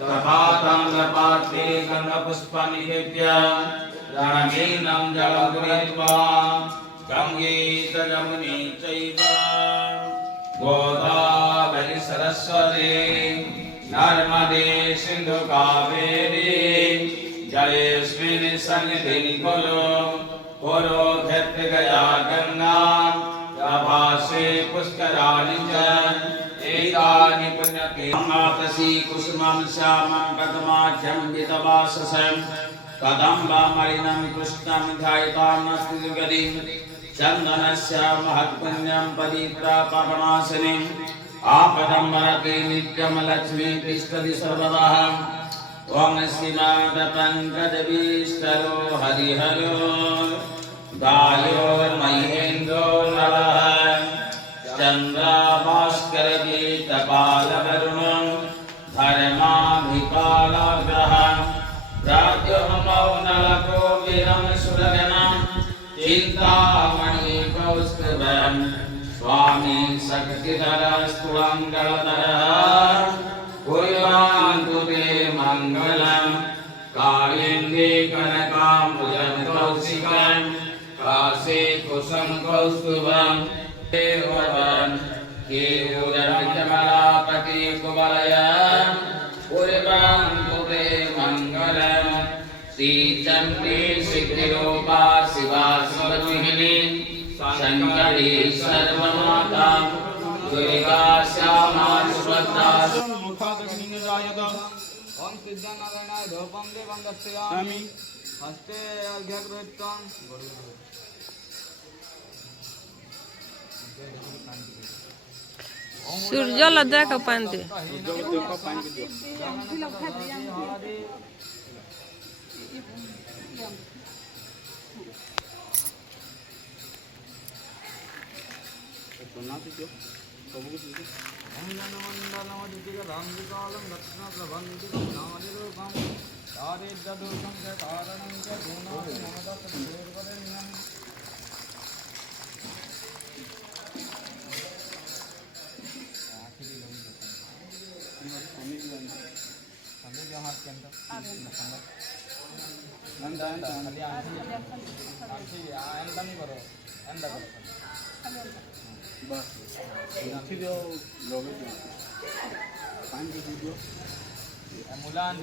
तथातांगपात्रे गन्धपुष्पनिवेद्य रणमेनं जलं गृहीत्वा गंगे यमुने चैव गोदावरी सरस्वती नर्मदे सिंधु कावेरी जलेस्मिन् सन्निधिं कुरु गया गंगा प्रभासे पुष्कराणि च एतानि पुण्यतीर्थानि कुसुमं श्यामं पद्माख्यं वितवाससं कदम्बमलिनं कृष्णं ध्यायतामस्ति दुर्गतिं चन्दनस्य महत्पुण्यं पवित्रा पापनाशिनीं आपदं वरते नित्यं लक्ष्मी तिष्ठति सर्वदा ओम श्रीनाथपङ्कजवीष्टरो हरिहरो गायो महेन्द्रो नरः चन्द्रभास्करगीतपालवरुणं धर्माभिपालग्रहं प्राद्युमौ नलकोटिरं सुरगणं चिन्तामणिकौस्तुभं स्वामी शक्तिधरस्तुलङ्गलधरः कुर्वन्तु ते मङ्गलं कालिन्दे कनकाम्बुजं कौशिकं काशे कुसुम कौस्तुभं देववनं केयूरमलापति कुवलयं कुर्वन्तु ते मङ्गलं श्रीचन्द्रे सिद्धिरूपा शिवा सर्वगृहिणी शङ्करी सर्वमाता दुर्गा श्यामा सुभद्रा ओम सिद्धानारायणाय धूपं देवं दर्शयामि हस्ते अर्घ्यकृतं सूर्य लद्दा का पानी मंडलमदितिकरांगिकालं रत्नप्रबन्धितं नादिरूपं दारिद्र्यदुःखं च कारणं च गुणानि ममदसद्गुरुर्वरेण्यम् मुलान